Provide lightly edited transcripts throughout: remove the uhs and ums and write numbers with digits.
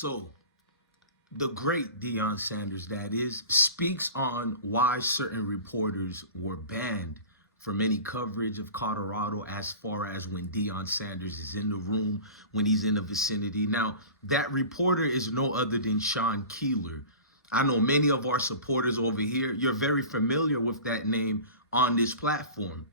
So, the great Deion Sanders, that is, speaks on why certain reporters were banned from any coverage of Colorado as far as when Deion Sanders is in the room, when he's in the vicinity. Now, that reporter is no other than Sean Keeler. I know many of our supporters over here, you're very familiar with that name on this platform.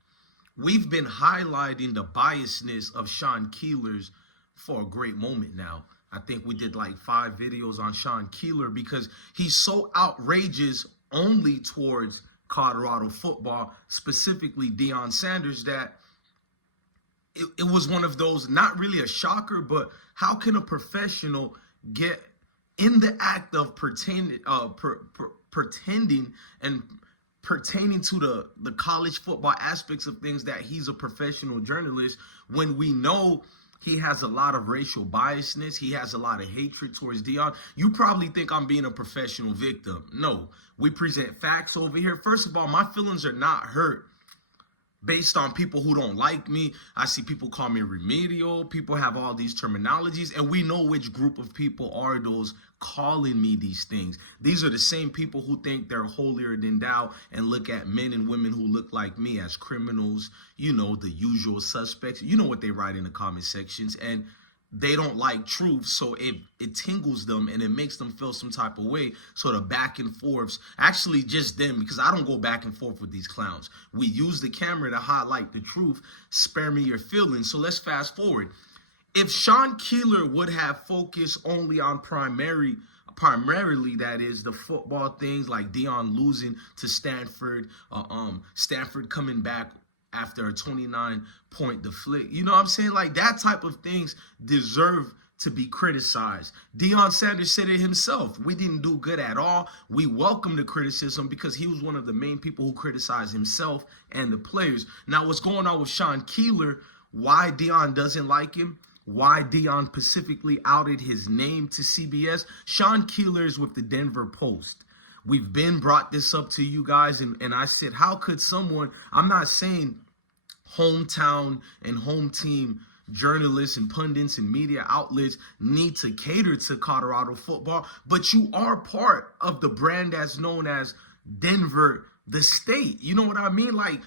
We've been highlighting the biasness of Sean Keeler's for a great moment now. I think we did like 5 videos on Sean Keeler because he's so outrageous only towards Colorado football, specifically Deion Sanders, that it was one of those, not really a shocker, but how can a professional get in the act of pretending and pertaining to the college football aspects of things that he's a professional journalist when we know he has a lot of racial biasness. He has a lot of hatred towards Deion. You probably think I'm being a professional victim. No, we present facts over here. First of all, my feelings are not hurt based on people who don't like me. I see people call me remedial. People have all these terminologies, and we know which group of people are those calling me these things. These are the same people who think they're holier than thou and look at men and women who look like me as criminals, you know, the usual suspects. You know what they write in the comment sections, and they don't like truth, so it tingles them and it makes them feel some type of way. So the back and forths, actually just them, because I don't go back and forth with these clowns. We use the camera to highlight the truth. Spare me your feelings. So let's fast forward. If Sean Keeler would have focused only on primarily that is the football things like Deion losing to Stanford, Stanford coming back after a 29-point deflect. You know what I'm saying? Like, that type of things deserve to be criticized. Deion Sanders said it himself. We didn't do good at all. We welcome the criticism because he was one of the main people who criticized himself and the players. Now, what's going on with Sean Keeler, why Deion doesn't like him, why Deion specifically outed his name to CBS. Sean Keeler is with the Denver Post. We've been brought this up to you guys, and I said, how could someone, I'm not saying hometown and home team journalists and pundits and media outlets need to cater to Colorado football, but you are part of the brand that's known as Denver, the state. You know what I mean? Like,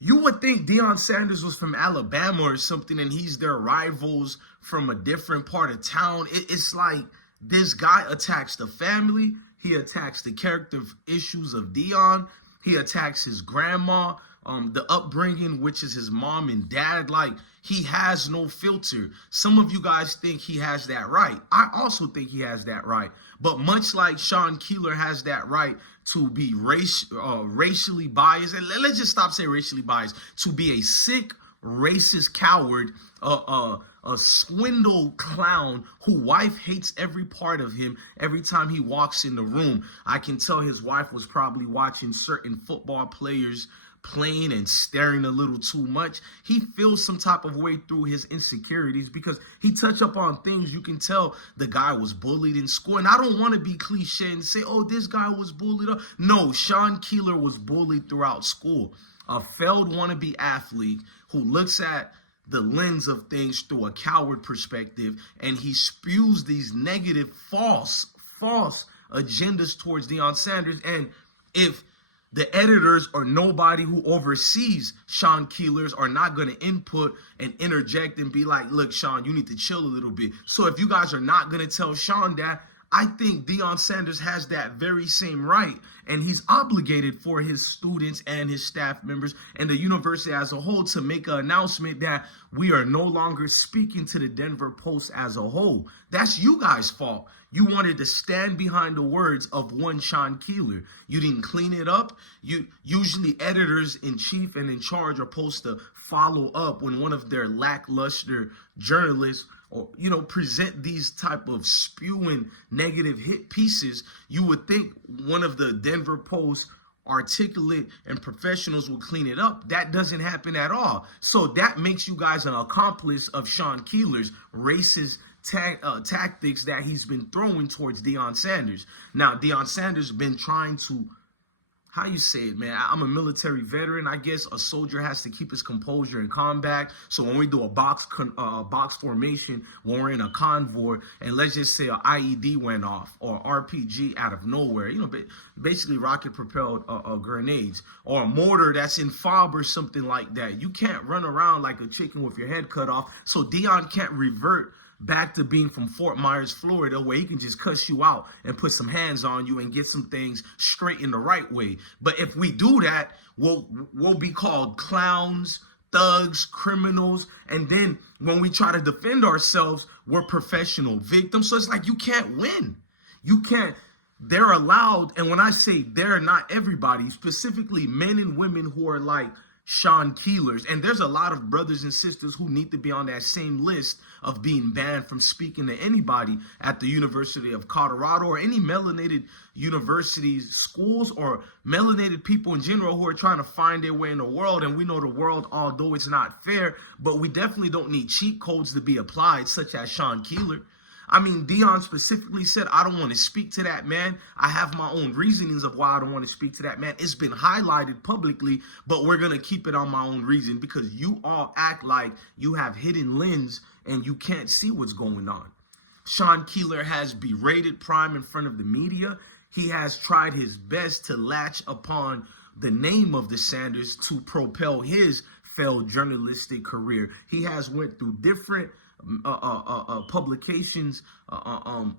you would think Deion Sanders was from Alabama or something, and he's their rivals from a different part of town. It's like this guy attacks the family. He attacks the character issues of Deion. He attacks his grandma, the upbringing, which is his mom and dad. Like, he has no filter. Some of you guys think he has that right. I also think he has that right. But much like Sean Keeler has that right to be racially biased, and let's just stop saying racially biased, to be a sick, racist coward, a swindle clown who wife hates every part of him every time he walks in the room. I can tell his wife was probably watching certain football players playing and staring a little too much. He feels some type of way through his insecurities because he touched up on things you can tell the guy was bullied in school. And I don't want to be cliche and say, oh, this guy was bullied. No, Sean Keeler was bullied throughout school. A failed wannabe athlete who looks at the lens of things through a coward perspective, and he spews these negative, false agendas towards Deion Sanders. And if the editors or nobody who oversees Sean Keeler's are not going to input and interject and be like, look, Sean, you need to chill a little bit. So if you guys are not going to tell Sean that, I think Deion Sanders has that very same right, and he's obligated for his students and his staff members and the university as a whole to make an announcement that we are no longer speaking to the Denver Post as a whole. That's you guys' fault. You wanted to stand behind the words of one Sean Keeler. You didn't clean it up. Usually editors in chief and in charge are supposed to follow up when one of their lackluster journalists or, you know, present these type of spewing negative hit pieces. You would think one of the Denver Post articulate and professionals will clean it up. That doesn't happen at all. So that makes you guys an accomplice of Sean Keeler's racist tactics that he's been throwing towards Deion Sanders. Now, Deion Sanders been trying to how you say it, man? I'm a military veteran. I guess a soldier has to keep his composure in combat. So when we do a box formation, when we're in a convoy, and let's just say an IED went off or RPG out of nowhere, basically rocket propelled grenades or a mortar that's in fob or something like that. You can't run around like a chicken with your head cut off. So Deion can't revert back to being from Fort Myers, Florida, where he can just cuss you out and put some hands on you and get some things straight in the right way. But if we do that, we'll be called clowns, thugs, criminals. And then when we try to defend ourselves, we're professional victims. So it's like you can't win. You can't. They're allowed. And when I say they're, not everybody, specifically men and women who are like Sean Keelers. And there's a lot of brothers and sisters who need to be on that same list of being banned from speaking to anybody at the University of Colorado or any melanated universities, schools, or melanated people in general who are trying to find their way in the world. And we know the world, although it's not fair, but we definitely don't need cheat codes to be applied, such as Sean Keeler. I mean, Deion specifically said, I don't want to speak to that man. I have my own reasonings of why I don't want to speak to that man. It's been highlighted publicly, but we're going to keep it on my own reason because you all act like you have hidden lens and you can't see what's going on. Sean Keeler has berated Prime in front of the media. He has tried his best to latch upon the name of the Sanders to propel his failed journalistic career. He has went through different publications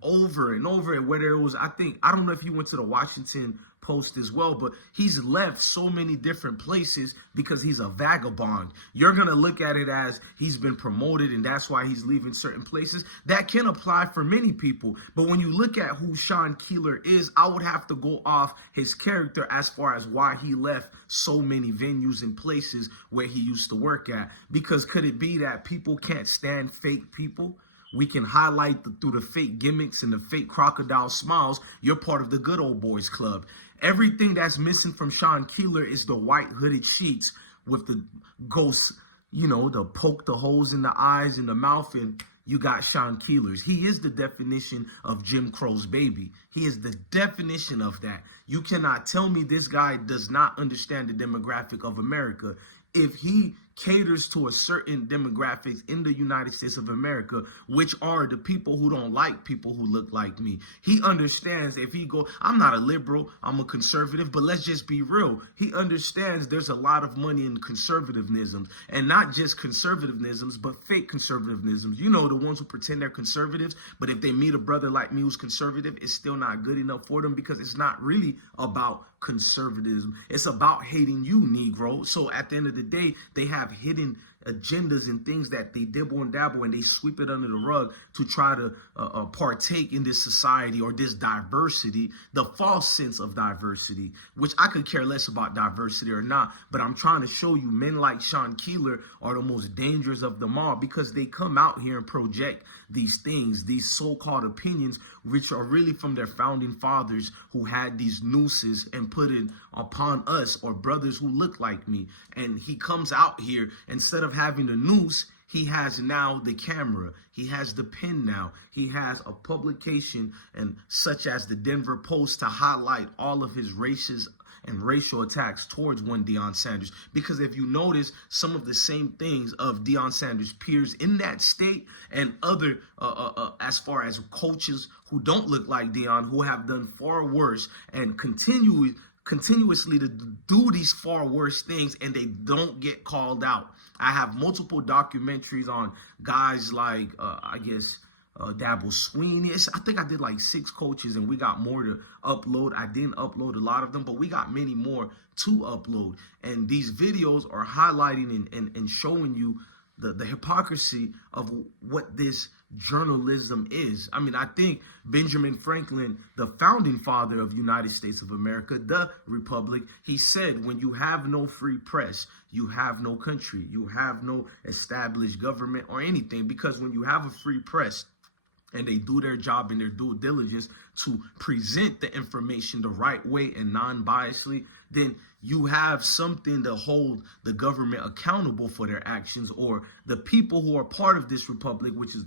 over and over, and whether it was, I don't know if he went to the Washington Post as well, but he's left so many different places because he's a vagabond. You're going to look at it as he's been promoted and that's why he's leaving certain places. That can apply for many people, but when you look at who Sean Keeler is, I would have to go off his character as far as why he left so many venues and places where he used to work at. Because could it be that people can't stand fake people? We can highlight through the fake gimmicks and the fake crocodile smiles. You're part of the good old boys club. Everything that's missing from Sean Keeler is the white hooded sheets with the ghosts, the poke the holes in the eyes and the mouth, and you got Sean Keelers. He is the definition of Jim Crow's baby. He is the definition of that. You cannot tell me this guy does not understand the demographic of America. If he caters to a certain demographics in the United States of America, which are the people who don't like people who look like me. He understands if he I'm not a liberal, I'm a conservative, but let's just be real. He understands there's a lot of money in conservatism, and not just conservatisms, but fake conservatisms. The ones who pretend they're conservatives, but if they meet a brother like me who's conservative, it's still not good enough for them because it's not really about conservatism. It's about hating you, Negro. So at the end of the day, they have hidden agendas and things that they dibble and dabble and they sweep it under the rug to try to partake in this society or this diversity, the false sense of diversity, which I could care less about diversity or not. But I'm trying to show you men like Sean Keeler are the most dangerous of them all because they come out here and project these things, these so-called opinions, which are really from their founding fathers who had these nooses and put it upon us or brothers who look like me. And he comes out here, instead of having the noose, he has now the camera. He has the pen now. He has a publication and such as the Denver Post to highlight all of his races and racial attacks towards one Deion Sanders. Because if you notice, some of the same things of Deion Sanders' peers in that state and other, as far as coaches who don't look like Deion, who have done far worse and continuously to do these far worse things, and they don't get called out. I have multiple documentaries on guys like, Dabo Sweeney. I think I did like 6 coaches, and we got more to upload. I didn't upload a lot of them, but we got many more to upload. And these videos are highlighting and showing you the hypocrisy of what this journalism is. I mean, I think Benjamin Franklin, the founding father of the United States of America, the Republic, he said, when you have no free press, you have no country, you have no established government or anything. Because when you have a free press and they do their job and their due diligence to present the information the right way and non-biasedly, then you have something to hold the government accountable for their actions, or the people who are part of this republic, which is,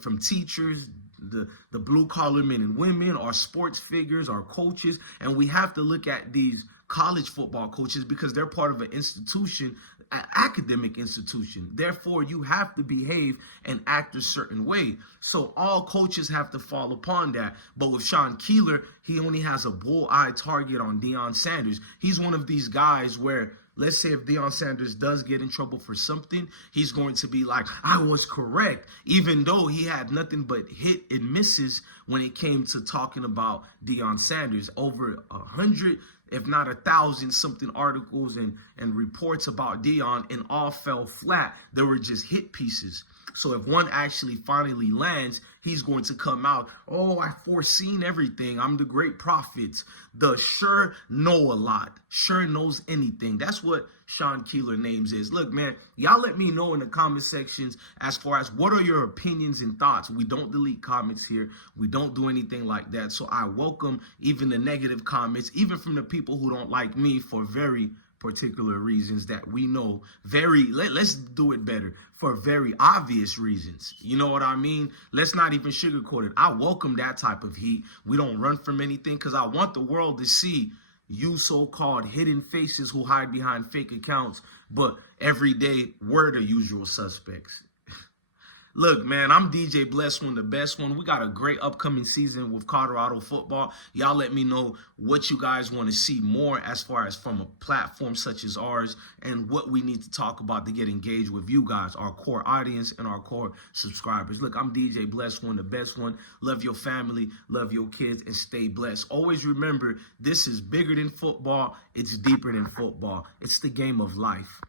from teachers, the blue collar men and women, our sports figures, our coaches, and we have to look at these college football coaches because they're part of an institution, an academic institution. Therefore, you have to behave and act a certain way. So all coaches have to fall upon that. But with Sean Keeler, he only has a bull-eye target on Deion Sanders. He's one of these guys where, let's say if Deion Sanders does get in trouble for something, he's going to be like, I was correct, even though he had nothing but hit and misses when it came to talking about Deion Sanders. Over 100, if not 1,000 something articles and reports about Deion, and all fell flat. There were just hit pieces. So if one actually finally lands, he's going to come out, oh, I foreseen everything. I'm the great prophet. The sure know a lot. Sure knows anything. That's what Sean Keeler names is. Look, man, y'all let me know in the comment sections as far as what are your opinions and thoughts. We don't delete comments here. We don't do anything like that. So I welcome even the negative comments, even from the people who don't like me for very particular reasons that we know let's do it better, for very obvious reasons. You know what I mean? Let's not even sugarcoat it. I welcome that type of heat. We don't run from anything because I want the world to see you so-called hidden faces who hide behind fake accounts, but every day we're the usual suspects. Look, man, I'm DJ Bless One, the best one. We got a great upcoming season with Colorado football. Y'all let me know what you guys want to see more as far as from a platform such as ours and what we need to talk about to get engaged with you guys, our core audience and our core subscribers. Look, I'm DJ Bless One, the best one. Love your family, love your kids, and stay blessed. Always remember, this is bigger than football. It's deeper than football. It's the game of life.